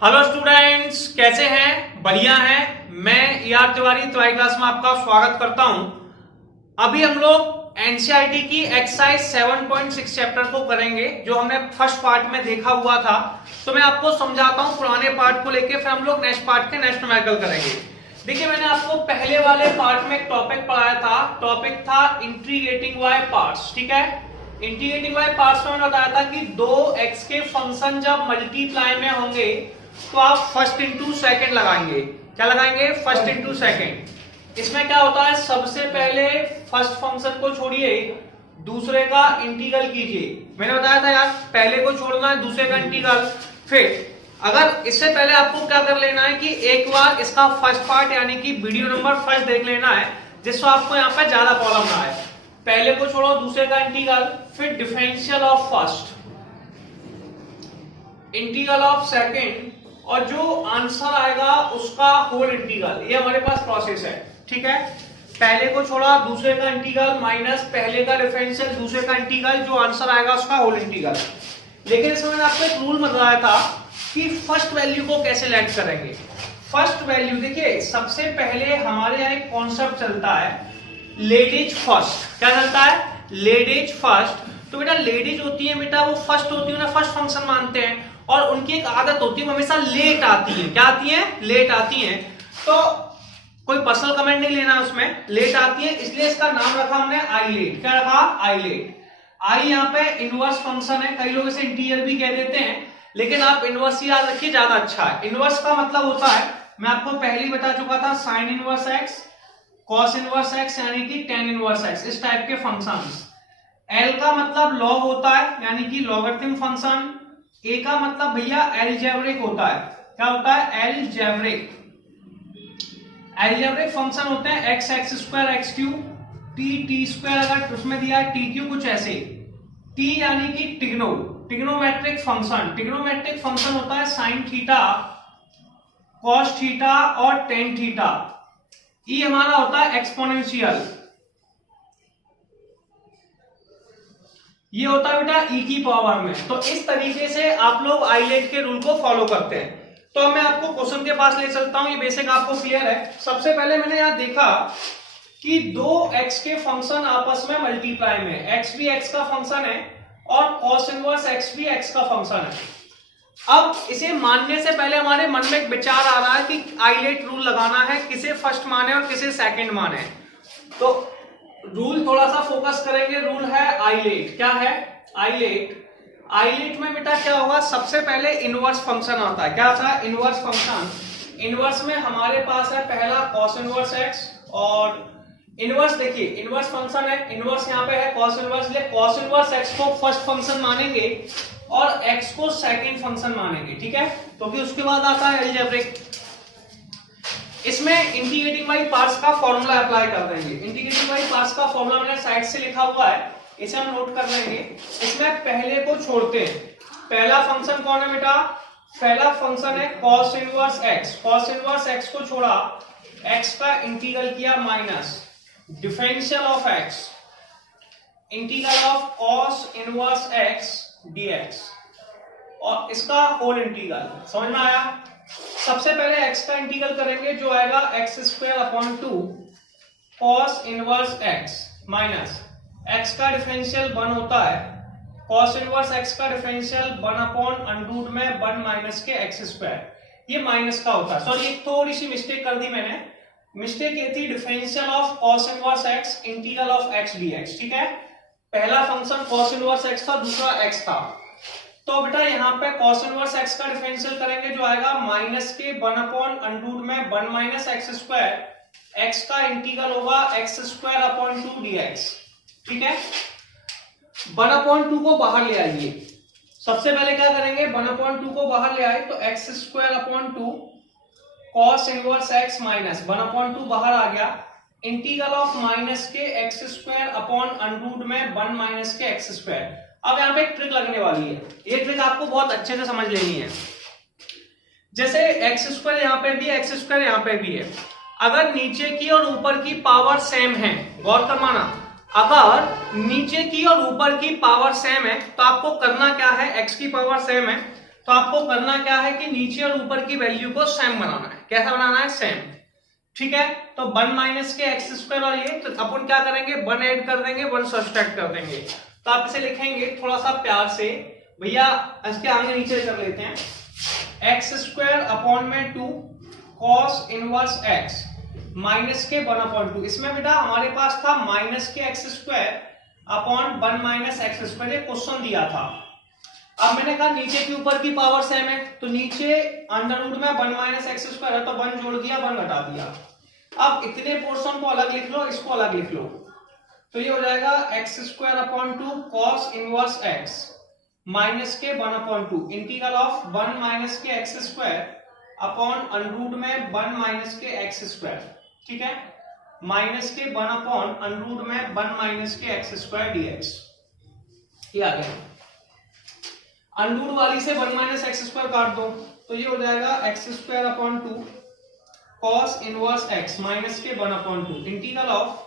Hello students, कैसे हैं? बढ़िया हैं। मैं ER तिवारी ट्राई क्लास में आपका स्वागत करता हूं। अभी हम लोग एनसीईआरटी की एक्सरसाइज 7.6 चैप्टर को करेंगे, जो हमने फर्स्ट पार्ट में देखा हुआ था। तो मैं आपको समझाता हूं पुराने पार्ट को लेके, फिर हम लोग नेक्स्ट पार्ट के नेक्स्ट न्यूमेरिकल करेंगे। देखिए, मैंने आपको पहले वाले पार्ट में एक टॉपिक पढ़ाया था। टॉपिक था इंटीग्रेटिंग बाय पार्ट्स। ठीक है, इंटीग्रेटिंग बाय पार्ट्स में मैंने बताया था कि दो x के फंक्शन जब मल्टीप्लाई में होंगे तो आप फर्स्ट इंटू सेकेंड लगाएंगे। क्या लगाएंगे? First into second. इसमें क्या होता है, सबसे पहले फर्स्ट फंक्शन को छोड़िए, दूसरे का इंटीग्रल कीजिए। मैंने बताया था यार, पहले को छोड़ना है, दूसरे का इंटीग्रल। फिर अगर इससे पहले आपको क्या कर लेना है कि एक बार इसका फर्स्ट पार्ट यानी कि वीडियो नंबर फर्स्ट देख लेना है, जिससे आपको यहाँ पे ज्यादा प्रॉब्लम ना आए। पहले को छोड़ो, दूसरे का इंटीग्रल, फिर differential of first, integral of second, और जो आंसर आएगा उसका होल इंटीग्रल। ये हमारे पास प्रोसेस है। ठीक है, पहले को छोड़ा, दूसरे का इंटीग्रल माइनस पहले का डिफरेंशियल, दूसरे का इंटीग्रल, जो आंसर आएगा उसका होल इंटीग्रल। लेकिन इसमें मैंने आपको एक रूल बताया था कि फर्स्ट वैल्यू को कैसे लेट करेंगे। फर्स्ट वैल्यू देखिए, सबसे पहले हमारे यहाँ एक कॉन्सेप्ट चलता है लेडीज फर्स्ट। क्या चलता है? Ladies first. तो बेटा लेडीज होती है, बेटा वो फर्स्ट होती है ना, फर्स्ट फंक्शन मानते हैं। और उनकी एक आदत होती है, वो हमेशा लेट आती है। क्या आती है? लेट आती है। तो कोई पर्सनल कमेंट नहीं लेना उसमें, लेट आती है, इसलिए इसका नाम रखा हमने आई लेट। क्या रखा? I let. आई यहाँ पे इनवर्स फंक्शन है, कई लोग इसे इंटीरियर भी कह देते हैं, लेकिन आप इनवर्स ही याद रखिए, ज्यादा अच्छा है। इनवर्स का मतलब होता है, मैं आपको पहले ही बता चुका था, sign inverse x, cos inverse x, यानी कि टेन इनवर्स एक्स, इस टाइप के फंक्शंस। एल का मतलब लॉग होता है, यानी कि लॉगरिथम फंक्शन। ए का मतलब भैया एलजेब्रिक होता है। क्या होता है? एलजेब्रिक। एलजेब्रिक फंक्शन होते हैं x x square x cube, T square, अगर उसमें दिया है टी क्यू कुछ ऐसे, टी यानी कि टिग्नोमेट्रिक फंक्शन। टिग्नोमेट्रिक फंक्शन होता है साइन थीटा, कॉस थीटा और टेन थीटा। ई हमारा होता है एक्सपोनेंशियल, ये होता है बेटा ई की पावर में। तो इस तरीके से आप लोग आईलेट के रूल को फॉलो करते हैं। तो मैं आपको क्वेश्चन के पास ले चलता हूं, ये बेसिक आपको क्लियर है। सबसे पहले मैंने यहां देखा कि दो x के फंक्शन आपस में मल्टीप्लाई में, x भी x का फंक्शन है और cos इनवर्स x भी x का फंक्शन है। अब इसे मानने से पहले हमारे मन में एक विचार आ रहा है कि आईलेट रूल लगाना है, किसे फर्स्ट माने और किसे सेकंड माने। तो रूल थोड़ा सा फोकस करेंगे। रूल है आईलेट। क्या है? आईलेट। आईलेट में बेटा क्या होगा, सबसे पहले इनवर्स फंक्शन आता है। क्या आता है? Inverse function. इनवर्स में हमारे पास है पहला कॉस इनवर्स एक्स, और इनवर्स देखिए इनवर्स फंक्शन है, इनवर्स यहाँ पे है कॉस इनवर्स, इसलिए कॉस इनवर्स एक्स को फर्स्ट फंक्शन मानेंगे और एक्स को सेकंड फंक्शन मानेंगे। ठीक है, तो फिर उसके बाद आता है एलजेब्रिक। इसमें इंटीग्रेटिंग बाय पार्ट्स का फॉर्मूला अप्लाई कर देंगे। इंटीग्रेटिंग बाय पार्ट्स का फॉर्मूला मैंने साइड से लिखा हुआ है, इसे हम नोट कर लेंगे। इसमें पहले को छोड़ते हैं। पहला फंक्शन कौन है बेटा? पहला फंक्शन है cos inverse x। cos inverse x को छोड़ा, x का इंटीग्रल किया minus differential of x, integral of cos inverse x dx, और इसका होल इंटीग्रल। समझ में आया? सबसे पहले x का इंटीग्रल करेंगे, जो आएगा x square upon 2 cos inverse x minus x का डिफरेंशियल 1 होता है, cos इनवर्स x का डिफरेंशियल 1 अपॉन अंडरूट में 1 माइनस के x स्क्वायर। ये माइनस का होता है। सॉरी, एक थोड़ी सी मिस्टेक कर दी मैंने। मिस्टेक ये थी differential of cos inverse x integral of x dx। ठीक है, पहला फंक्शन cos इनवर्स x था, दूसरा x था। तो बेटा यहाँ पे cos इनवर्स x का डिफरेंशियल करेंगे, जो आएगा माइनस के 1 अपॉन अंडरूट में 1 माइनस एक्स स्क्वायर, x का इंटीग्रल होगा एक्स स्क्वायर अपॉन 2 dx। ठीक है, 1 अपॉन 2 को बाहर ले आइए। सबसे पहले क्या करेंगे, 1 अपॉन 2 को बाहर ले आए तो x square upon 2 cos inverse x minus 1 upon 2 बाहर आ गया, इंटीग्रल ऑफ माइनस के एक्स स्क्वायर अपॉन अंडरूट में 1 माइनस के एक्स स्क्वायर। अब यहाँ पे एक ट्रिक लगने वाली है, ये ट्रिक आपको बहुत अच्छे से समझ लेनी है। जैसे एक्स स्क्वायर यहाँ पे भी है, एक्स स्क्वायर यहाँ पे भी है, अगर नीचे की और ऊपर की पावर सेम है, गौर करवाना, अगर नीचे की और ऊपर की पावर सेम है तो आपको करना क्या है, एक्स की पावर सेम है तो आपको करना क्या है कि नीचे और ऊपर की वैल्यू को सेम बनाना है। कैसा बनाना है? सेम। ठीक है, तो 1 माइनस के एक्स स्क्वायर और ये, तो अपन क्या करेंगे, 1 ऐड कर देंगे, 1 सब्सट्रैक्ट कर देंगे। तो आप इसे लिखेंगे थोड़ा सा प्यार से, भैया इसके आगे नीचे कर लेते हैं, एक्स स्क्वायर अपॉन में 2 कॉस इनवर्स एक्स माइनस के 1/2। इसमें बेटा हमारे पास था माइनस के x square upon 1 minus x square, ये क्वेश्चन दिया था। अब मैंने कहा नीचे की ऊपर की पावर सेम है, तो नीचे अंडर रूट में 1 माइनस एक्स स्क्वायर है, तो 1 जोड़ दिया, 1 घटा दिया। अब इतने पोर्शन को अलग लिख लो, इसको अलग लिख लो, तो ये हो जाएगा x square upon 2 cos inverse x minus के 1/2 इंटीग्रल ऑफ 1 माइनस के x square upon under root में 1 माइनस के एक्स स्क्वायर। ठीक है, माइनस के 1 अपॉन अंडर रूट में 1 माइनस के एक्स स्क्वायर डीएक्स। ये आ गया। अंडर रूट वाली से 1 माइनस एक्स स्क्वायर काट दो, तो ये हो जाएगा x square upon 2 cos inverse x minus के 1/2 इंटीग्रल ऑफ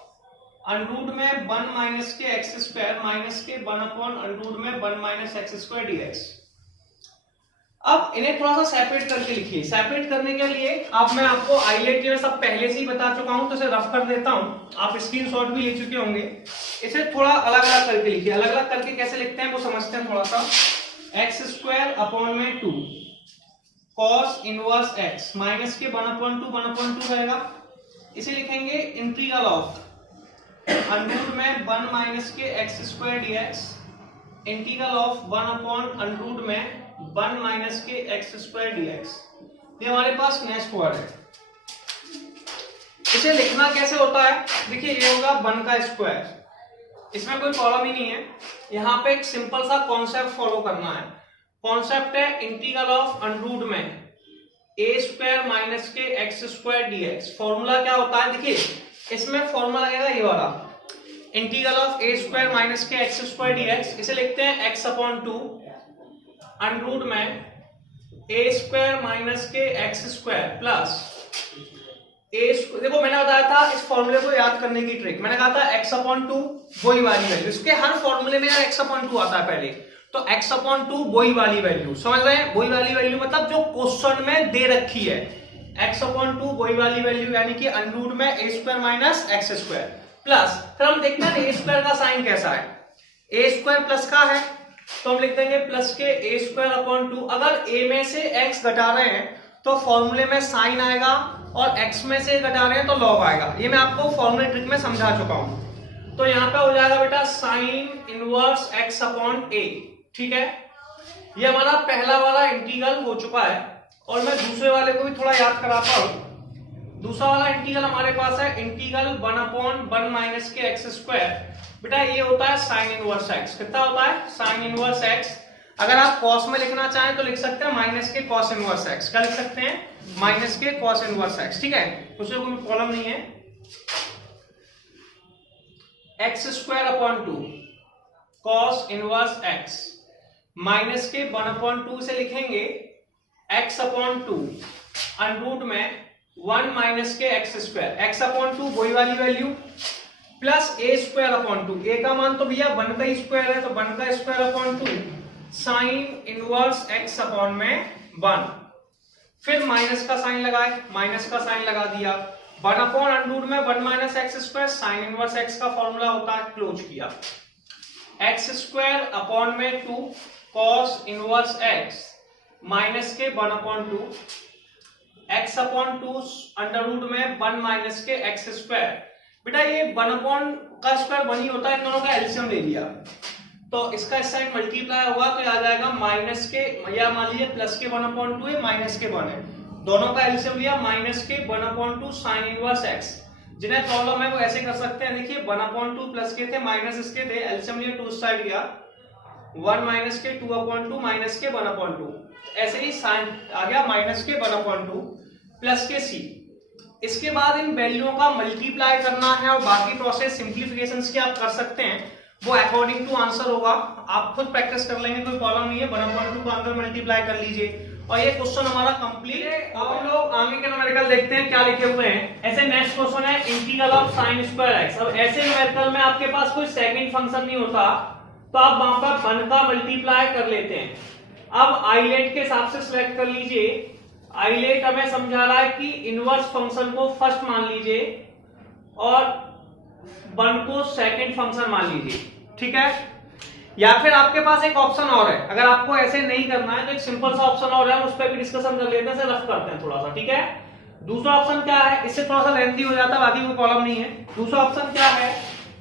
अंडर रूट में 1 माइनस के एक्स स्क्वायर माइनस के 1 अपॉन अंडर रूट में 1 माइनस एक्स स्क्वायर डीएक्स। अब इन्हें थोड़ा सा सेपरेट करके लिखिए। सेपरेट करने के लिए अब मैं आपको आईलेट के सब पहले से ही बता चुका हूं, तो इसे रफ कर देता हूं, आप स्क्रीनशॉट भी ले चुके होंगे। इसे थोड़ा अलग अलग करके लिखिए। अलग अलग करके कैसे लिखते हैं वो समझते हैं थोड़ा सा। एक्स स्क्वायर अपॉन में 2 कॉस इनवर्स एक्स माइनस के 1/2 रहेगा। इसे लिखेंगे इंटीग्रल ऑफ अंडर रूट में 1 माइनस के x square dx integral of 1 upon under root में 1 माइनस के एक्स स्क्वायर डीएक्स। ये हमारे पास नेक्स्ट वर्ड है। इसे लिखना कैसे होता है, देखिए ये होगा 1 का स्क्वायर, इसमें कोई प्रॉब्लम ही नहीं है। यहाँ पे एक सिंपल सा कॉन्सेप्ट फॉलो करना है। कॉन्सेप्ट है इंटीग्रल ऑफ अंडर रूट में ए स्क्वायर माइनस के एक्स स्क्वायर डीएक्स। फॉर्मूला क्या होता है, देखिए इसमें फॉर्मूला लगेगा ये वाला, integral of A square minus के एक्स स्क्वायर डीएक्स। इसे लिखते हैं एक्स अपॉन 2 अंडर रूट में ए स्क्वायर माइनस के एक्स स्क्वायर प्लस देखो मैंने बताया था इस फॉर्मूले को याद करने की ट्रिक। मैंने कहा था x अपॉन 2 वही वाली वैल्यू, इसके हर फॉर्मूले में यार x अपॉन 2 आता है पहले, तो x अपॉन 2 वही वाली वैल्यू, समझ रहे हैं? वही वाली वैल्यू मतलब जो क्वेश्चन में दे रखी है, x अपॉन 2 वही वाली वैल्यू, यानी कि अंडर रूट में a square minus x square plus, फिर हम देखते हैं a स्क्वायर का साइन कैसा है। a स्क्वायर प्लस का है तो हम लिख देंगे प्लस के a स्क्वायर अपॉन 2। अगर a में से x घटा रहे हैं तो फॉर्मूले में साइन आएगा, और x में से घटा रहे हैं तो लॉग आएगा। ये मैं आपको फॉर्मूले ट्रिक में समझा चुका हूं। तो यहाँ पे हो जाएगा बेटा sine inverse x upon a। ठीक है, ये हमारा पहला वाला इंटीग्रल हो चुका है, और मैं दूसरे वाले को भी थोड़ा याद कराता हूं। दूसरा वाला इंटीग्रल हमारे पास है इंटीग्रल 1 अपॉन 1 माइनस के एक्स स्क्वायर। बेटा ये होता है साइन इनवर्स x। कितना होता है? Sine inverse x। अगर आप कॉस में लिखना चाहें तो लिख सकते हैं माइनस के कॉस इनवर्स x। क्या लिख सकते हैं? माइनस के कॉस इनवर्स x। ठीक है, उसमें कोई प्रॉब्लम नहीं है। X square upon 2 cos inverse x minus के 1/2 से लिखेंगे x अपॉन 2 अंडर रूट में 1 माइनस के एक्स स्क्वायर, x अपॉन 2 वही वाली value plus a square upon 2। a का मान तो भैया 1 का स्क्वायर है, तो 1 का square upon 2 sine inverse x upon में 1। फिर माइनस का साइन लगाए, माइनस का साइन लगा दिया, 1 अपॉन अंडर रूट में 1 minus x square, sine inverse x का फॉर्मूला होता है, क्लोज किया, एक्स स्क्वायर अपॉन में 2 कॉस इनवर्स x माइनस के 1/2 x अपॉन 2 अंडर रूट में 1 माइनस के एक्स स्क्वायर। बेटा ये 1 अपॉन का स्क्वायर 1 ही होता है, इन दोनों का एलसीएम ले लिया तो इसका साइन मल्टीप्लाई होगा तो आ जाएगा माइनस के, या मान लीजिए प्लस के 1/2 है, माइनस के 1 है, दोनों का एलसीएम लिया, माइनस के 1/2 साइन इनवर्स x। जिन्हें प्रॉब्लम है वो ऐसे कर सकते हैं, देखिए 1/2 प्लस के थे माइनस इसके थे, एलसीएम लिया 2 साइड गया, 1 माइनस के 2/2 माइनस के 1/2, ऐसे ही साइन आ गया माइनस के 1/2 प्लस के c। इसके बाद इन वैल्यूओं का मल्टीप्लाई करना है, और बाकी प्रोसेस सिंप्लीफिकेशंस की आप कर सकते हैं, वो अकॉर्डिंग टू आंसर होगा, आप खुद प्रैक्टिस कर लेंगे, कोई प्रॉब्लम नहीं है। 1/2 को अंदर मल्टीप्लाई कर लीजिए और ये क्वेश्चन हमारा कंप्लीट है। अब हम लोग आगे के न्यूमेरिकल देखते हैं क्या लिखे हुए हैं। ऐसे नेक्स्ट क्वेश्चन है integral of sine square x. अब ऐसे न्यूमेरिकल में आपके पास कोई सेकंड फंक्शन नहीं होता तो आप वहां पर 1 का मल्टीप्लाई कर लेते हैं। अब आइलेट के हिसाब से सिलेक्ट कर लीजिए। आइलेट हमें समझा रहा है कि इनवर्स फंक्शन को फर्स्ट मान लीजिए और 1 को सेकंड फंक्शन मान लीजिए, ठीक है। या फिर आपके पास एक ऑप्शन और है, अगर आपको ऐसे नहीं करना है तो एक सिंपल सा ऑप्शन और है, उस पर भी डिस्कशन कर लेते हैं, रफ करते हैं थोड़ा सा, ठीक है। दूसरा ऑप्शन क्या है, इससे थोड़ा सा लेंथी हो जाता है, बाकी कोई प्रॉब्लम नहीं है। दूसरा ऑप्शन क्या है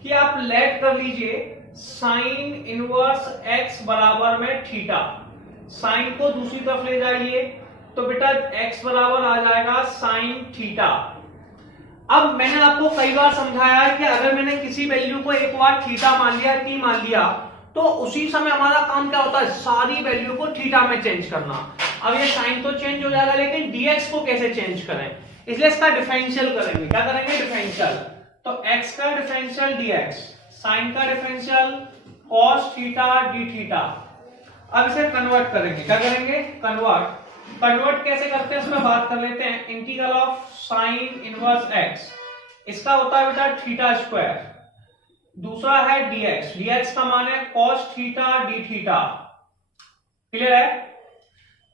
कि आप लेट कर लीजिए साइन इनवर्स x बराबर में थीटा, साइन को दूसरी तरफ ले जाइए तो बेटा x बराबर आ जाएगा साइन थीटा। अब मैंने आपको कई बार समझाया है कि अगर मैंने किसी वैल्यू को एक बार थीटा मान लिया, t मान लिया, तो उसी समय हमारा काम क्या होता है, सारी वैल्यू को थीटा में चेंज करना। अब ये साइन तो चेंज हो जाएगा, लेकिन dx को कैसे चेंज करें, इसलिए इसका डिफरेंशियल करेंगे। क्या करेंगे, डिफरेंशियल। तो x का डिफरेंशियल dx, साइन का differential cos theta d theta. अब इसे कन्वर्ट करेंगे, क्या करेंगे, कन्वर्ट कैसे करते हैं इसमें बात कर लेते हैं। Integral of sine inverse x, इसका होता है बेटा थीटा स्क्वायर, दूसरा है dx का मान है cos theta d theta. Clear है।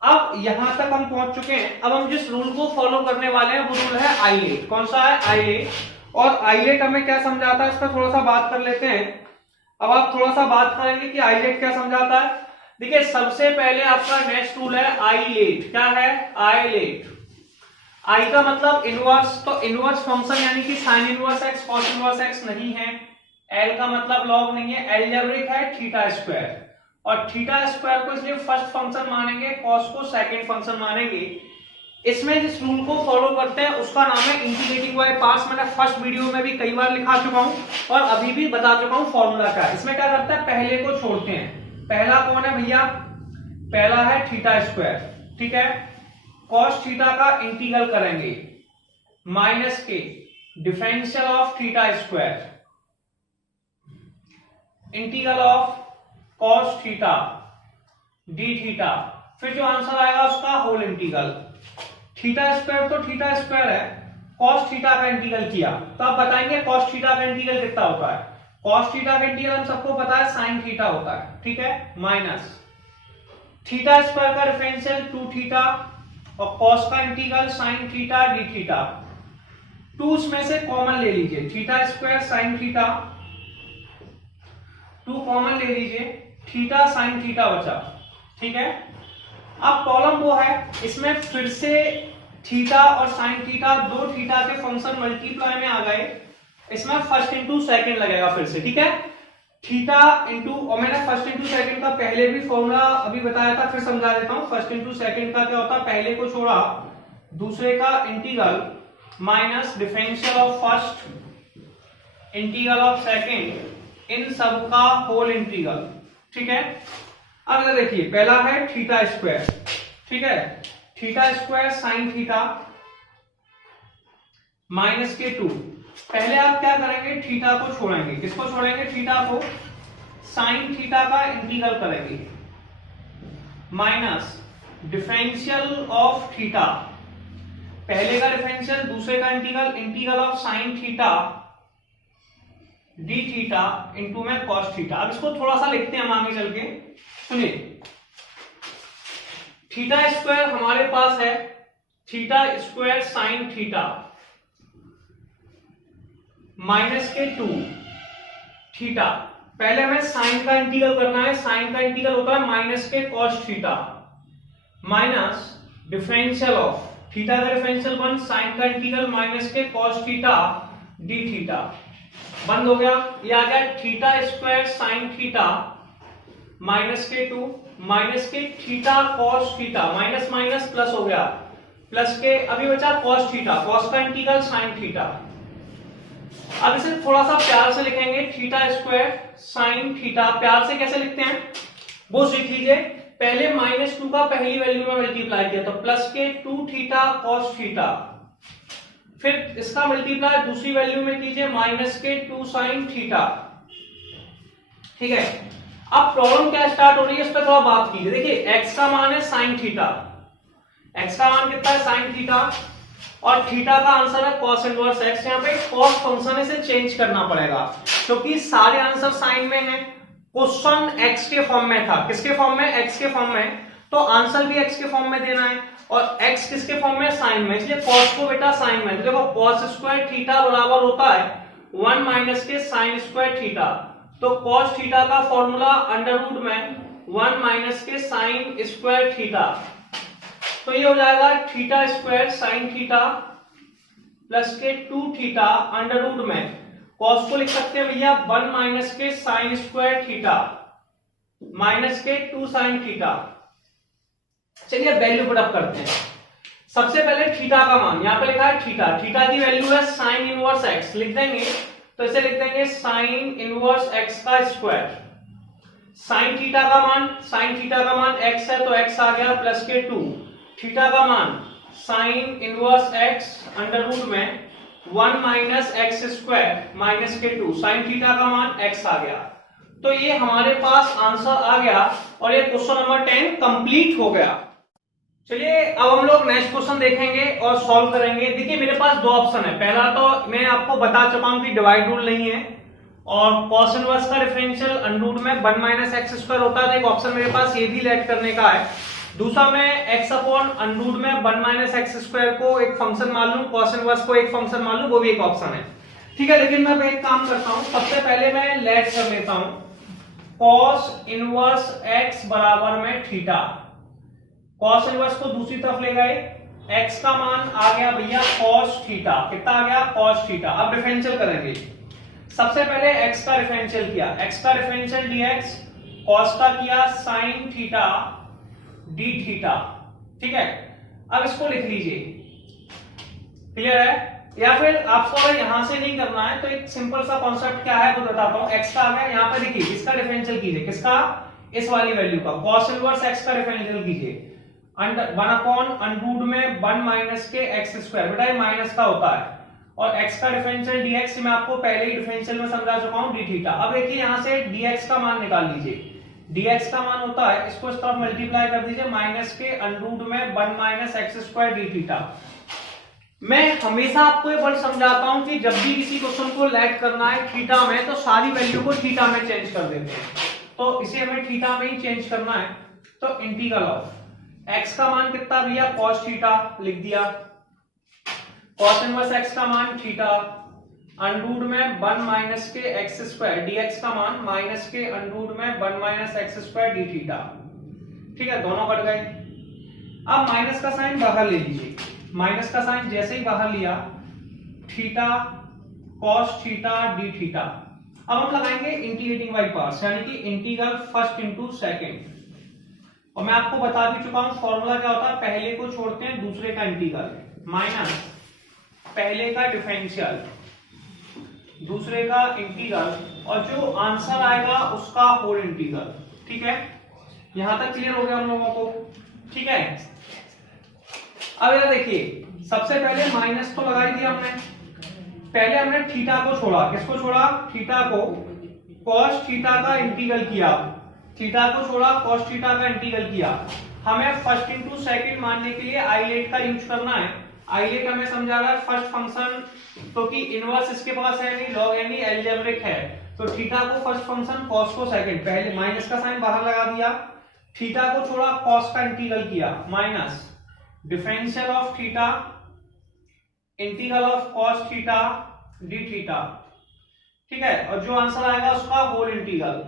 अब यहां तक हम पहुंच चुके हैं। अब हम जिस रूल को फॉलो करने वाले हैं वो रूल है आइलेट। कौन सा है, आइलेट। और आइलेट हमें क्या समझाता है, इस पर थोड़ा सा बात कर लेते हैं। अब आप थोड़ा सा बात करेंगे कि आइलेट क्या समझाता है। देखिए सबसे पहले आपका नेक्स्ट रूल है आइलेट। क्या है, आइलेट। आई का मतलब इनवर्स, तो इनवर्स फंक्शन यानी कि sign inverse x cos inverse x नहीं है। एल का मतलब लॉग नहीं है, एलजेब्रिक है थीटा स्क्वायर, और थीटा स्क्वायर को इसलिए फर्स्ट फंक्शन मानेंगे, कॉस को सेकंड फंक्शन मानेंगे। इसमें जिस रूल को फॉलो करते हैं उसका नाम है इंटीग्रेटिंग बाय पार्ट्स। मैंने फर्स्ट वीडियो में भी कई बार लिखा चुका हूं और अभी भी बता चुका हूं फॉर्मूला क्या है। इसमें क्या करते हैं, पहले को छोड़ते हैं। पहला कौन है भैया, पहला है थीटा स्क्वायर, ठीक है। कॉस थीटा का इंटीग्रल करेंगे माइनस के differential of theta square, integral of cos theta D theta, फिर जो आंसर आएगा उसका होल इंटीग्रल। थीटा स्क्वायर तो थीटा स्क्वायर है, कॉस थीटा का इंटीग्रल किया तो आप बताएंगे कॉस थीटा का इंटीग्रल कितना होता है। कॉस थीटा का इंटीग्रल हम सबको पता है साइन थीटा होता है, ठीक है, माइनस थीटा स्क्वायर का डिफरेंशियल 2 थीटा और कॉस का integral sine theta D theta. 2 में से कॉमन ले लीजिए, theta square sine theta, 2 common ले लीजिए, थीटा साइन थीटा बचा, ठीक है। अब प्रॉब्लम वो है इसमें फिर से थीटा और साइन थीटा, दो थीटा के फंक्शन मल्टीप्लाई में आ गए, इसमें फर्स्ट इंटू सेकंड लगेगा फिर से, ठीक है। थीटा इंटू, और मैंने फर्स्ट इंटू सेकंड का पहले भी फॉर्मूला अभी बताया था, फिर समझा देता हूं। फर्स्ट इंटू सेकंड का क्या होता है, पहले को छोड़ा दूसरे का integral minus differential of first integral of second, इन सब का होल इंटीग्रल, ठीक है। अब देखिए पहला है थीटा स्क्वायर, ठीक है, theta square sine theta minus के 2। पहले आप क्या करेंगे, थीटा को छोड़ेंगे, किसको छोड़ेंगे, थीटा को, साइन थीटा का इंटीग्रल करेंगे माइनस डिफरेंशियल ऑफ थीटा, पहले का डिफरेंशियल दूसरे का integral, integral of sine theta D theta into में कॉस थीटा। अब इसको थोड़ा सा लिखते हैं हम आगे चल के, सुनिए। थीटा स्क्वायर हमारे पास है theta square sine theta minus के 2 थीटा। पहले हमें साइन का इंटीग्रल करना है, साइन का इंटीग्रल होता है माइनस के cos theta minus differential of theta का डिफरेंशियल 1, साइन का इंटीग्रल माइनस के कॉस थीटा डी थीटा। बंद हो गया, ये आ गया theta square sine theta minus के 2 माइनस के theta cos theta, minus minus plus हो गया, प्लस के अभी बचा कॉस थीटा, कॉस का इंटीग्रल साइन थीटा। अब इसे थोड़ा सा प्यार से लिखेंगे, थीटा स्क्वायर साइन थीटा। प्यार से कैसे लिखते हैं वो सीख लीजिए। पहले -2 का पहली वैल्यू में मल्टीप्लाई किया तो प्लस के 2 थीटा कॉस थीटा, फिर इसका मल्टीप्लाई दूसरी वैल्यू में कीजिए माइनस के 2 साइन थीटा, ठीक है। अब प्रॉब्लम क्या स्टार्ट हो रही है, इस पर थोड़ा बात कीजिए। देखिए x का मान है साइन थीटा, x का मान कितना है साइन थीटा, और थीटा का आंसर है cos इनवर्स x। यहाँ पे cos फंक्शन है, इसे चेंज करना पड़ेगा क्योंकि सारे आंसर साइन में हैं। क्वेश्चन x के फॉर्म में था, किसके फॉर्म में, x के फॉर्म में, तो आंसर भी x के फॉर्म में देना है और x किसके फॉर्म में, साइन में, इसलिए cos को बेटा साइन में। देखो cos स्क्वायर थीटा बराबर होता है 1 माइनस के साइन स्क्वायर थीटा, तो cos थीटा का फॉर्मूला अंडर रूट में 1 माइनस के साइन स्क्वायर थीटा, तो ये हो जाएगा theta square sine theta plus के 2 थीटा अंडर रूट में cos को लिख सकते हैं भैया 1 माइनस के साइन स्क्वायर थीटा माइनस के 2 साइन थीटा। चलिए वैल्यू पुट अप करते हैं। सबसे पहले थीटा का मान, यहां पे लिखा है थीटा, थीटा की वैल्यू है साइन इनवर्स एक्स, लिख देंगे तो इसे लिख देंगे साइन इनवर्स एक्स का स्क्वायर। साइन थीटा का मान एक्स है तो एक्स आ गया प्लस के 2, थीटा का मान sine inverse x under root में 1 माइनस एक्स स्क्वायर माइनस के 2, साइन थीटा का मान एक्स आ गया। तो ये हमारे पास आंसर आ गया और ये क्वेश्चन नंबर 10 कंप्लीट हो गया। चलिए अब हम लोग नेक्स्ट क्वेश्चन देखेंगे और सॉल्व करेंगे। देखिए मेरे पास दो ऑप्शन है, पहला तो मैं आपको बता चुका हूं कि डिवाइड रूल नहीं है और cos इनवर्स का डिफरेंशियल अंडर रूट में 1 माइनस एक्स स्क्वायर होता है, तो एक ऑप्शन मेरे पास ये भी लेट करने का है। दूसरा मैं x अपॉन अंडर रूट में 1 माइनस एक्स स्क्वायर को एक फंक्शन मान लूं, cos इनवर्स को एक फंक्शन मान लूं, वो भी एक ऑप्शन है। ठीक है, लेकिन मैं एक काम करता हूं, सबसे पहले मैं लेट कर लेता हूं cos इनवर्स x बराबर में थीटा, cos इनवर्स को दूसरी तरफ ले गए, x का मान आ गया भैया cos थीटा, कितना आ गया cos थीटा। अब डिफरेंशियल करेंगे, सबसे पहले x का डिफरेंशियल किया, x का डिफरेंशियल dx, cos का किया sin थीटा d थीटा। ठीक है, अब इसको लिख लीजिए, क्लियर है? या फिर आपको अगर यहां से नहीं करना है तो एक सिंपल सा कॉन्सेप्ट क्या है वो बताता हूं। x का आ गया, यहां पे देखिए इसका डिफरेंशियल कीजिए, किसका, इस वाली वैल्यू का, cos इनवर्स x का डिफरेंशियल कीजिए, 1 अपॉन अंडर रूट में 1 माइनस के एक्स स्क्वायर, बेटा ये माइनस का होता है, और x का डिफरेंशियल dx मैं आपको पहले ही डिफरेंशियल में समझा चुका हूं d थीटा। अब देखिए यहां से dx का मान निकाल लीजिए, dx का मान होता है, इसको इस तरफ मल्टीप्लाई कर दीजिए, माइनस के अंडर रूट में 1 minus x square d theta. मैं हमेशा आपको ये वर्ड समझाता हूं कि जब भी किसी क्वेश्चन को लेट करना है थीटा में तो सारी वैल्यू को थीटा में चेंज कर देते हैं, तो इसे हमें थीटा में ही चेंज करना है। तो इंटीग्रल ऑफ x का मान कितना भैया cos थीटा लिख दिया, cos इनवर्स x का मान थीटा, अंडर रूट में 1 माइनस के एक्स स्क्वायर, dx का मान माइनस के अंडर रूट में 1 minus x square d theta. ठीक है, दोनों कट गए। अब माइनस का साइन बाहर ले लीजिए, माइनस का साइन जैसे ही बाहर लिया, theta cos theta d theta. अब हम लगाएंगे इंटीग्रेटिंग बाय पार्ट्स, यानी कि इंटीग्रल फर्स्ट इनटू सेकंड, और मैं आपको बता भी चुका हूं फॉर्मूला क्या होता है, पहले को छोड़ते हैं दूसरे का इंटीग्रल माइनस पहले का डिफरेंशियल दूसरे का इंटीग्रल, और जो आंसर आएगा उसका होल इंटीग्रल। ठीक है, यहां तक क्लियर हो गया हम लोगों को? ठीक है, अब यार देखिए सबसे पहले माइनस तो लगा ही दिया हमने, पहले हमने थीटा को छोड़ा, किसको छोड़ा, थीटा को, cos थीटा का इंटीग्रल किया, थीटा को छोड़ा cos थीटा का इंटीग्रल किया। हमें फर्स्ट इनटू सेकंड मानने के लिए आइलेट का यूज करना है। आइलेट हमें समझा रहा है फर्स्ट फंक्शन, क्योंकि इनवर्स इसके पास है नहीं, लॉग यानी अलजेब्रिक है, तो थीटा को फर्स्ट फंक्शन, cos को सेकंड, पहले माइनस का साइन बाहर लगा दिया, थीटा को छोड़ा cos का इंटीग्रल किया, minus differential of theta integral of cos theta d theta. ठीक है, और जो आंसर आएगा उसका होल इंटीग्रल।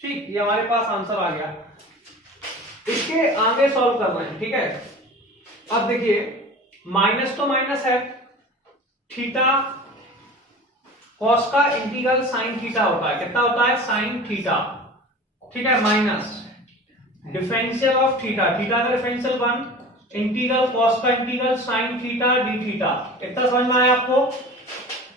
ठीक, ये हमारे पास आंसर आ गया। इसके आगे सॉल्व कर रहे हैं। ठीक है, अब देखिए माइनस तो माइनस है, थीटा cos का इंटीग्रल sin थीटा होता है, कितना होता है sin थीटा। ठीक है, minus differential of theta, theta का डिफरेंशियल 1, इंटीग्रल cos का integral sin theta d theta. इतना समझ में आया आपको?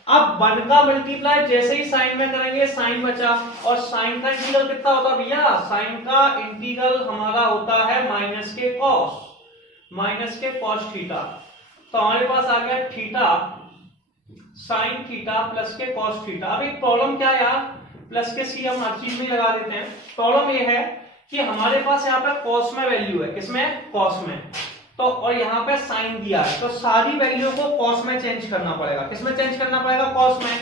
अब 1 का मल्टीप्लाई जैसे ही साइन में करेंगे साइन बचा, और साइन का इंटीग्रल कितना होता है भैया, साइन का इंटीग्रल हमारा होता है माइनस के cos थीटा। तो हमारे पास आ गया थीटा साइन थीटा प्लस के cos थीटा। अब एक प्रॉब्लम क्या है यार, प्लस के सी हम हर चीज में लगा देते हैं। प्रॉब्लम ये है कि हमारे पास यहाँ पे cos में वैल्यू है, किसमें, cos में, तो और यहाँ पे साइन दिया है, तो सारी वैल्यू को cos में चेंज करना पड़ेगा। किसमें चेंज करना पड़ेगा, cos में।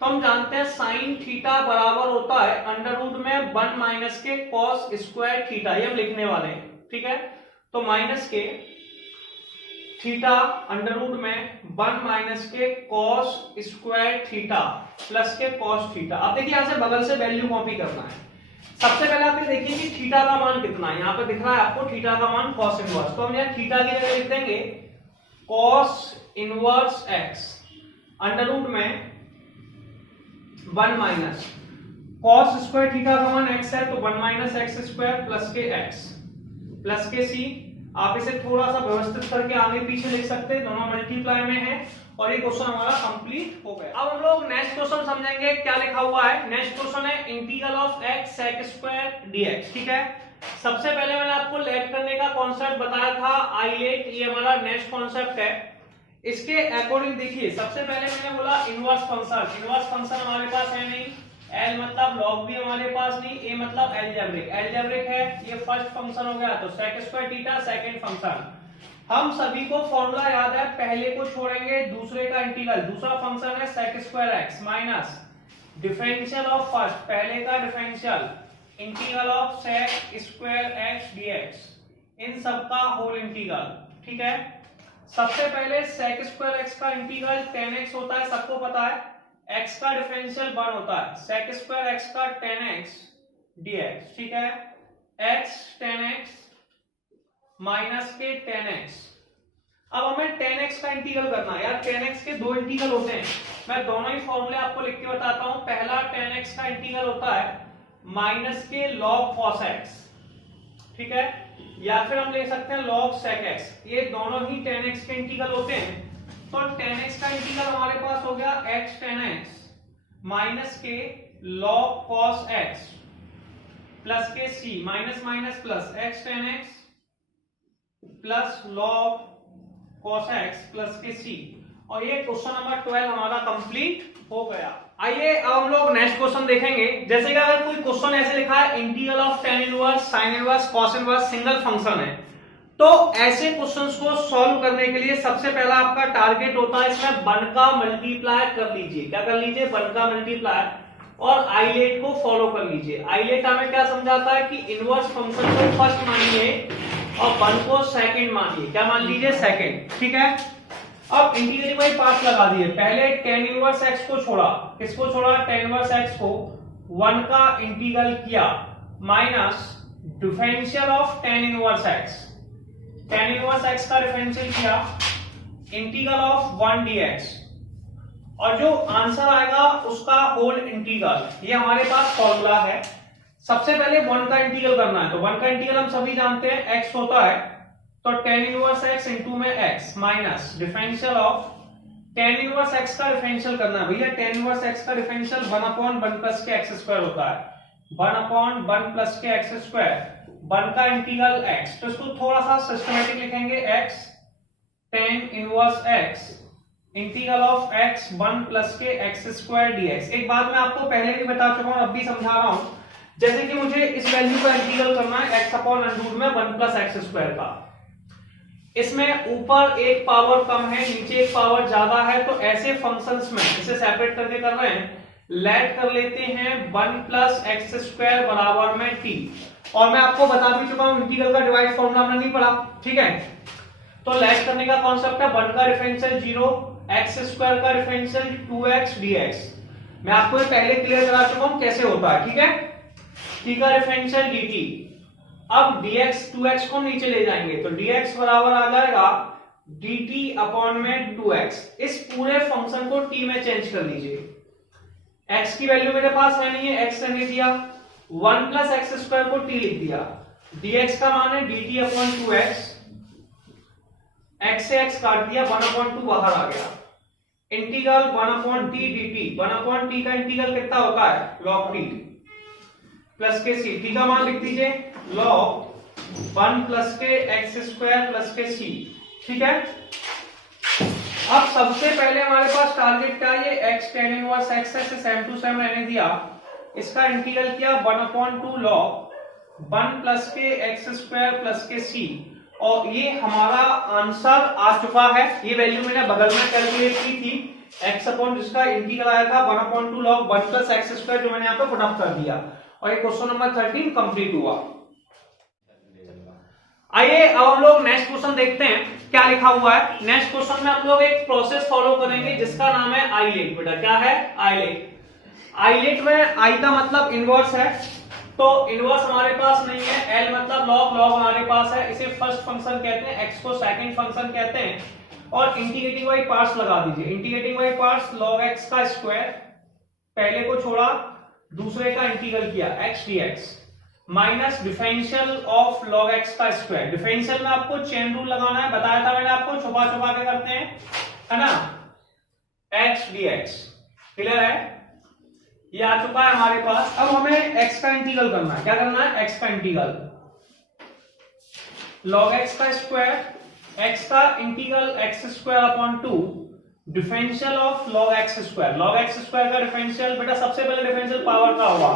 तो हम जानते हैं साइन थीटा बराबर होता है अंडर रूट में 1 माइनस के cos स्क्वायर थीटा, ये हम लिखने वाले हैं। ठीक है, तो माइनस के थीटा अंडर रूट में 1 माइनस के कॉस स्क्वायर थीटा प्लस के कॉस थीटा। अब देखिए यहां से बगल से वैल्यू कॉपी करना है। सबसे पहले आप देखिए कि थीटा का मान कितना है, यहाँ पे दिख रहा है आपको थीटा का मान कॉस इनवर्स, तो हम यहाँ थीटा की जगह लिख देंगे cos inverse x under root में 1 माइनस कॉस स्क्वायर थीटा का मान x है तो 1 माइनस एक्स स्क्वायर प्लस के x प्लस के c। आप इसे थोड़ा सा व्यवस्थित करके आगे पीछे लिख सकते हैं, दोनों मल्टीप्लाई में है और ये क्वेश्चन हमारा कंप्लीट हो गया। अब हम लोग नेक्स्ट क्वेश्चन समझेंगे। क्या लिखा हुआ है, नेक्स्ट क्वेश्चन है integral of x sec square dx। ठीक है, सबसे पहले मैंने आपको लेट करने का कॉन्सेप्ट बताया था, आईलेट, ये हमारा नेक्स्ट कॉन्सेप्ट है। इसके अकॉर्डिंग देखिए, सबसे पहले मैंने बोला इनवर्स फंक्शन। इनवर्स फंक्शन हमारे पास है नहीं, L मतलब लॉग भी हमारे पास नहीं, A मतलब एलजेब्रिक। एलजेब्रिक है, ये फर्स्ट फंक्शन हो गया, तो sec square theta second function. हम सभी को फॉर्मूला याद है, पहले को छोड़ेंगे दूसरे का इंटीग्रल। दूसरा फंक्शन है sec square x minus differential of first, पहले का differential integral of sec square x dx, इन सब का होल इंटीग्रल। ठीक है, सबसे पहले sec स्क्वायर x का इंटीग्रल tan x होता है, सबको पता है। x का डिफरेंशियल 1 होता है, sec स्क्वायर x का tan x dx। ठीक है, x tan x माइनस के tan x। अब हमें tan x का इंटीग्रल करना है यार। tan x के दो इंटीग्रल होते हैं, मैं दोनों ही फॉर्मूले आपको लिख के बताता हूं। पहला tan x का इंटीग्रल होता है माइनस के log cos x, ठीक है, या फिर हम ले सकते हैं log sec x। ये दोनों ही tan x के इंटीग्रल होते हैं। तो tan x का इंटीग्रल हमारे पास हो गया x tan x माइनस के log cos x प्लस के c, minus minus plus x tan x plus log cos x plus के c। और ये क्वेश्चन नंबर 12 हमारा कंप्लीट हो गया। आइए अब हम लोग नेक्स्ट क्वेश्चन देखेंगे। जैसे कि अगर कोई क्वेश्चन ऐसे लिखा है integral of tan inverse sin inverse cos inverse single function है, तो ऐसे क्वेश्चंस को सॉल्व करने के लिए सबसे पहला आपका टारगेट होता है इसमें 1 का मल्टीप्लाई कर लीजिए। क्या कर लीजिए, 1 का मल्टीप्लाई, और आईलेट को फॉलो कर लीजिए। आईलेट हमें क्या समझाता है कि इनवर्स फंक्शन को फर्स्ट मानिए और 1 को सेकंड मानिए। क्या मान लीजिए, सेकंड। ठीक है, अब इंटीग्रेटिंग बाई पार्ट्स लगा दिए। पहले tan इनवर्स x को छोड़ा, किसको छोड़ा, tan इनवर्स x को, 1 का इंटीग्रल किया minus differential of tan inverse x। tan inverse x का डिफरेंशियल किया इंटीग्रल ऑफ 1 dx, और जो आंसर आएगा उसका होल इंटीग्रल। ये हमारे पास फॉर्मूला है। सबसे पहले 1 का इंटीग्रल करना है, तो 1 का इंटीग्रल हम सभी जानते हैं x होता है, तो tan इनवर्स x इनटू में x minus differential of tan inverse x का डिफरेंशियल करना है। भैया tan इनवर्स x का डिफरेंशियल 1/1 प्लस के x स्क्वायर होता है, 1/1 प्लस के x स्क्वायर, 1 का इंटीग्रल x। तो इसको थोड़ा सा सिस्टमैटिक लिखेंगे, x tan inverse x integral of x 1 plus के x स्क्वायर dx। एक बात मैं आपको पहले भी बता चुका हूं, अब भी समझा रहा हूं। जैसे कि मुझे इस वैल्यू का इंटीग्रल करना है x अपॉन अंडर रूट में 1 प्लस x स्क्वायर का, इसमें ऊपर एक पावर कम है, नीचे एक पावर ज्यादा है, तो ऐसे फंक्शंस में इसे सेपरेट करके कर रहे हैं, लेट कर लेते हैं 1 प्लस एक्स स्क्वायर बराबर में t। और मैं आपको बता भी चुका हूं इंटीग्रल का डिवाइड फॉर्मूला हमने नहीं पढ़ा, ठीक है। तो लेट करने का कॉन्सेप्ट है 1 का डिफरेंशियल 0, एक्स स्क्वायर का डिफरेंशियल 2x dx। मैं आपको ये पहले क्लियर करा चुका हूं कैसे होता है, ठीक है। t का डिफरेंशियल dt, अब dx 2x को नीचे ले जाएंगे तो dx बराबर आ जाएगा dt अपॉन में 2x। इस पूरे फंक्शन को t में चेंज कर लीजिए। x की वैल्यू मेरे पास है नहीं है, x रहने दिया, 1 प्लस एक्स स्क्वायर को t लिख दिया, dx का मान है dt अपॉन 2x, x से x काट दिया, 1/2 बाहर आ गया, इंटीग्रल 1/t dt। 1/t का इंटीग्रल कितना होता है, log t प्लस के c। t का मान लिख दीजिए log 1 प्लस के एक्स स्क्वायर प्लस के c, ठीक है। अब सबसे पहले हमारे पास टारगेट क्या है, ये x tan इनवर्स x है, इसे सेम टू सेम रहने दिया, इसका इंटीग्रल किया 1/2 log 1 प्लस के एक्स स्क्वायर प्लस के c, और ये हमारा आंसर आ चुका है। ये वैल्यू मैंने बगल में कैलकुलेट की थी, x अपॉन जिसका इंटीग्रल आया था 1/2 log 1 प्लस एक्स स्क्वायर, जो मैंने यहाँ पे पुट अप कर दिया, और ये क्वेश्चन नंबर 13 कंप्लीट हुआ। आइए अब हम लोग नेक्स्ट क्वेश्चन देखते हैं क्या लिखा हुआ है। नेक्स्ट क्वेश्चन में हम लोग एक प्रोसेस फॉलो करेंगे जिसका नाम है आईलेट। बेटा क्या है? आईलेट। आईलेट में आई का मतलब इनवर्स है, तो इनवर्स हमारे पास नहीं है। एल मतलब लॉग, लॉग हमारे पास है। इसे फर्स्ट फंक्शन कहते हैं, एक्स को सेकंड फंक्शन कहते हैं। और इंटीग्रेटिंग बाई पार्ट्स लगा दीजिए। Integrating by parts log x का स्क्वायर, पहले को छोड़ा दूसरे का इंटीग्रल किया x dx, minus differential of log x का स्क्वायर। डिफरेंशियल में आपको चेन रूल लगाना है, बताया था मैंने आपको, छुपा छुपा के करते हैं, है ना, एक्स डीएक्स। क्लियर है? ये आ चुका है हमारे पास। अब हमें एक्स का इंटीग्रल करना है। क्या करना है? एक्स का इंटीग्रल, लॉग एक्स का स्क्वायर, एक्स का integral x square upon 2 differential of log x square. Log x square का डिफरेंशियल बेटा सबसे पहले डिफरेंशियल पावर का होगा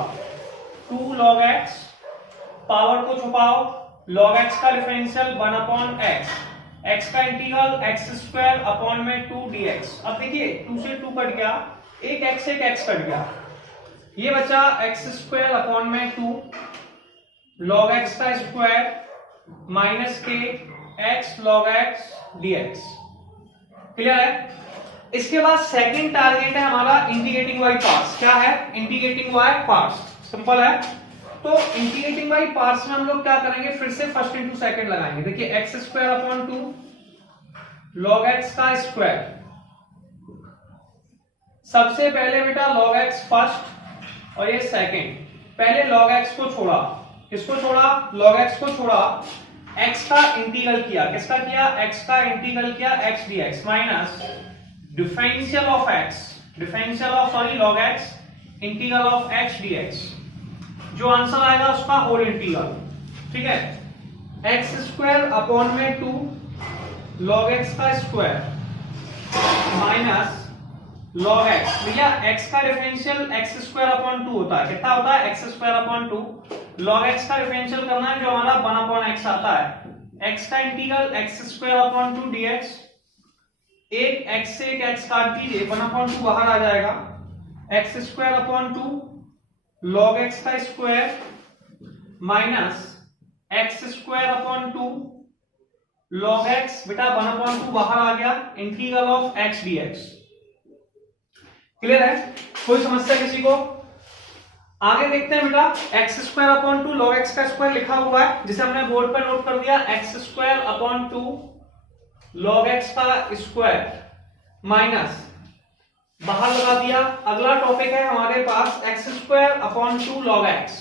2 लॉग एक्स, पावर को छुपाओ, log x का डिफरेंशियल 1 अपॉन एक्स, x का इंटीग्रल एक्स स्क्वायर अपॉन में 2 dx। अब देखिए 2 से 2 कट गया, एक x कट गया, ये बचा एक्स स्क्वायर अपॉन में 2 log x का स्क्वायर माइनस के x log x dx। Clear है? इसके बाद सेकंड टारगेट है हमारा इंटीग्रेटिंग बाई पार्ट्स। क्या है? Integrating by parts. सिंपल है। तो इंटीग्रेटिंग बाई पार्ट्स में हम लोग क्या करेंगे, फिर से फर्स्ट इंटू सेकंड लगाएंगे। देखिए x square upon 2 log x का स्क्वायर, सबसे पहले बेटा log x फर्स्ट और ये सेकंड। पहले log x को छोड़ा, किसको छोड़ा? log x को छोड़ा, x का इंटीग्रल किया, किसका किया? x का इंटीग्रल किया x dx minus differential of x, differential of sorry log x integral of x dx। जो आंसर आएगा उसका होल इंटीग्रल। ठीक है? एक्स स्क्वायर अपॉन में 2 log x का स्क्वायर माइनस log x। भैया x का डिफरेंशियल एक्स स्क्वायर अपॉन 2 होता है। कितना होता है? X square upon 2। log x का डिफरेंशियल करना है जो हमारा 1 अपॉन x आता है। x का integral x square upon 2 dx, एक x से एक x काट दीजिए, 1 अपॉन 2 बाहर आ जाएगा, x square upon 2 log x का square minus x square upon 2 log x, बेटा 1 अपॉन 2 बाहर आ गया, integral of x dx। Clear है? कोई समस्या किसी को? आगे देखते हैं बेटा, x square upon 2 log x का स्क्वायर लिखा हुआ है जिसे हमने बोर्ड पर नोट कर दिया, X square upon 2 log x का स्क्वायर माइनस बाहर लगा दिया। अगला टॉपिक है हमारे पास X square upon 2 log x,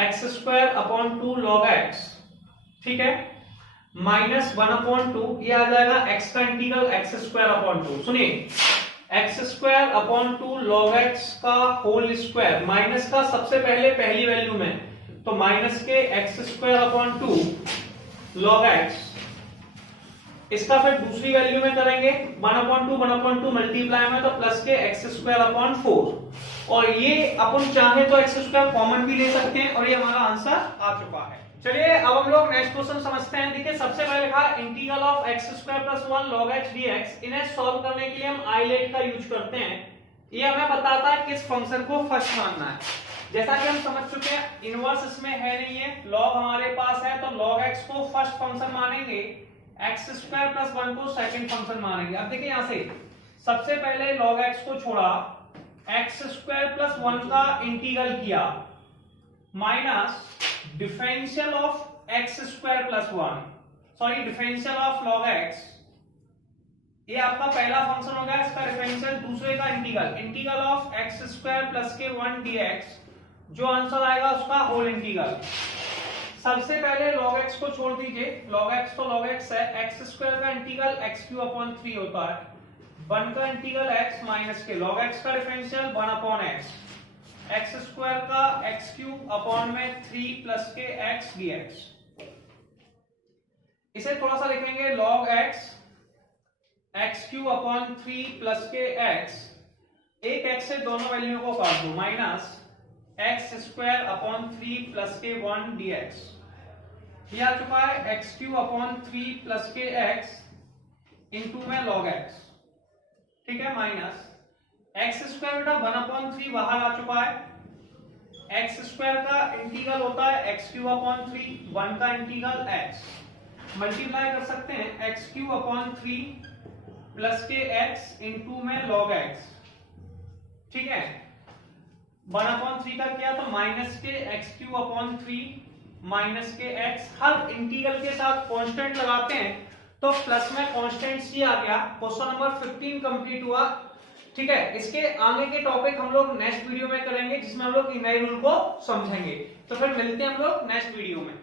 X square upon 2 log x। ठीक है? माइनस 1 अपॉन 2, ये आ जाएगा x का इंटीग्रल एक्स स्क्वायर अपॉन 2। सुनिए, x square upon 2 log x का होल स्क्वायर, माइनस का सबसे पहले पहली वैल्यू में, तो माइनस के x square upon 2 log x। इसका फिर दूसरी वैल्यू में करेंगे 1/2 मल्टीप्लाई में, तो प्लस के एक्स स्क्वायर अपॉन 4। और ये अपन चाहे तो एक्स स्क्वायर कॉमन भी ले सकते हैं और ये हमारा आंसर आ चुका है। चलिए अब हम लोग नेक्स्ट क्वेश्चन समझते हैं। देखिए सबसे पहले लिखा integral of x square plus 1 log x dx। इन्हें सॉल्व करने के लिए हम आईलेट का यूज करते हैं। ये हमें बताता है किस फंक्शन को फर्स्ट मानना है। जैसा कि हम समझ चुके हैं, इनवर्स इसमें है नहीं है, लॉग हमारे पास है, तो log x को फर्स्ट फंक्शन मानेंगे, एक्स स्क्वायर प्लस 1 को सेकंड फंक्शन मानेंगे। अब देखिए यहां से सबसे पहले log x को छोड़ा, एक्स स्क्वायर प्लस 1 का इंटीग्रल किया minus differential of x square plus 1, sorry differential of log x। ये आपका पहला फंक्शन हो गया, इसका डिफरेंशियल, दूसरे का integral, integral of x square plus के 1 dx। जो आंसर आएगा उसका होल इंटीग्रल। सबसे पहले log x को छोड़ दीजिए, log x तो log x है, एक्स स्क्वायर का इंटीग्रल एक्स क्यू अपॉन 3 होता है, 1 का इंटीग्रल x माइनस के log x का differential 1 upon x, X square का एक्स क्यूब अपॉन में 3 प्लस के x dx। इसे थोड़ा सा लिखेंगे log x x cube upon 3 plus के x, एक x से दोनों वैल्यू को काट दो, minus x square upon 3 plus के 1 dx। ये आ चुका है एक्स क्यूब अपॉन 3 प्लस के x इंटू में log x। ठीक है? माइनस एक्स स्क्वायर बेटा 1 अपॉन 3 बाहर आ चुका है, एक्स स्क्वायर का इंटीग्रल होता है एक्स क्यूब अपॉन 3, 1 का इंटीग्रल एक्स मल्टीप्लाई कर सकते हैं एक्स क्यूब अपॉन 3 प्लस के एक्स इंटू में लॉग एक्स, ठीक है। 1 अपॉन 3 का क्या तो माइनस के एक्स क्यूब अपॉन 3 माइनस के एक्स, हर इंटीग्रल के साथ कांस्टेंट लगाते हैं तो प्लस में कांस्टेंट सी आ गया। क्वेश्चन नंबर 15 कंप्लीट हुआ, ठीक है। इसके आगे के टॉपिक हम लोग नेक्स्ट वीडियो में करेंगे जिसमें हम लोग इमेज रूल को समझेंगे। तो फिर मिलते हैं हम लोग नेक्स्ट वीडियो में।